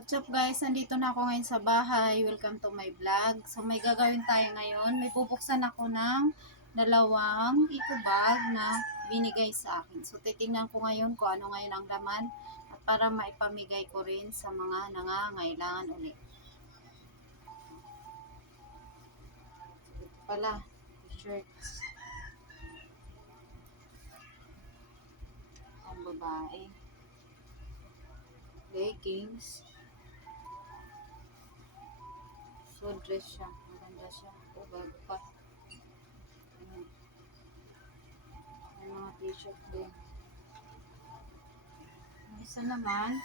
What's up guys? Nandito na ako ngayon sa bahay. Welcome to my vlog. So may gagawin tayo ngayon. May bubuksan ako ng dalawang eco bag na binigay sa akin. So titingnan ko ngayon kung ano ngayon ang laman at para maipamigay ko rin sa mga nangangailangan ulit. Ito pala, t-shirts. Ang babae. Leggings. So, dress siya. Maganda siya. O, bago pa. Ayan. May mga t-shirt din. Yung isa naman,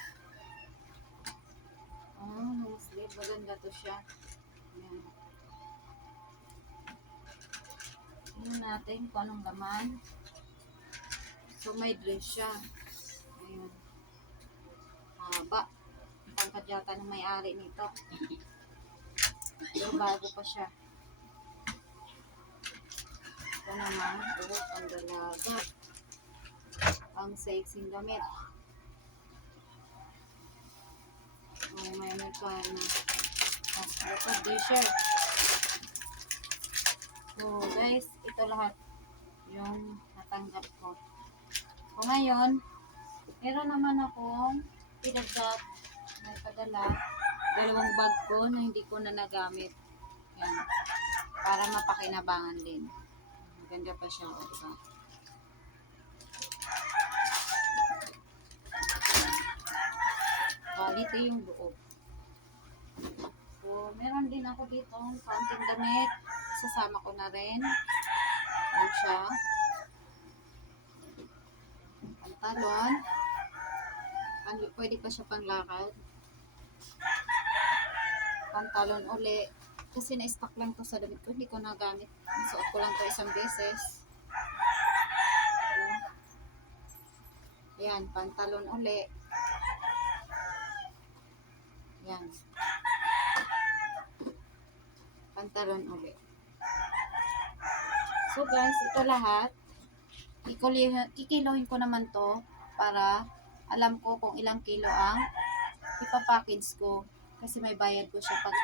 long sleeve. Maganda to siya. Ayan. Tingnan natin kung anong laman. So, may dress siya. Ayan. Haba. Pangkad yata ng may-ari nito. Pero bago pa siya. Ito naman, pang dalaga. Ang sexing damit. May magkano. Ito, t-shirt. So, guys, ito lahat yung natanggap ko. So, ngayon, meron naman akong pinagkat may padala. Dalawang bag ko na hindi ko na nagamit. Yan. Para mapakinabangan din. Maganda pa siya. Diba? Quality yung loob. So, meron din ako dito kaunting damit. Sasama ko na rin. Ayan siya. Pantalon. Pwede pa siya panglakad. Pantalon uli. Kasi na-stock lang to sa damit ko. Hindi ko nagamit. Nasuot ko lang to isang beses. Ayan, pantalon uli. Ayan. Pantalon uli. So guys, ito lahat. Kikilohin ko naman to para alam ko kung ilang kilo ang ipapackage ko. Kasi may bayad ko siya pag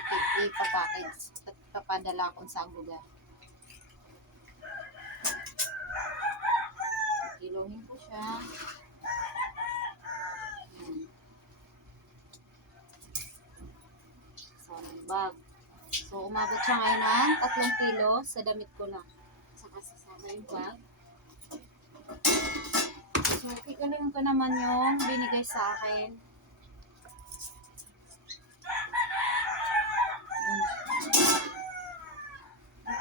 ipapackage at ipapadala kung saan lugar. Kilohin ko siya. So, bag. So, umabot siya ngayon ng 3 kilo sa damit ko lang. Saka sasama yung bag. So, kikilohin ko naman yung binigay sa akin.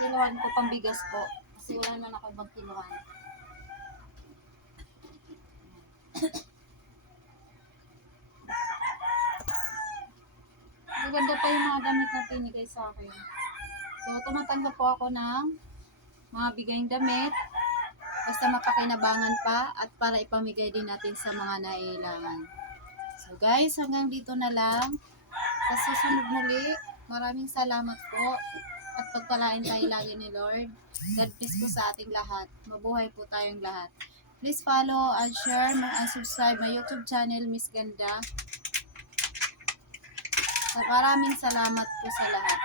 Kiluhan ko pambigas po. Kasi wala naman ako ibang kiluhan. Maganda pa yung mga damit na pinigay sa akin. So, tumatanggap po ako ng mga bigayang damit. Basta mapakinabangan pa at para ipamigay din natin sa mga nailangan. So guys, hanggang dito na lang. Sa susunod muli, maraming salamat po. At pagpalain tayo lagi ni Lord. God bless po sa ating lahat. Mabuhay po tayong lahat. Please follow and share and subscribe my YouTube channel, Miss Ganda. Maraming salamat po sa lahat.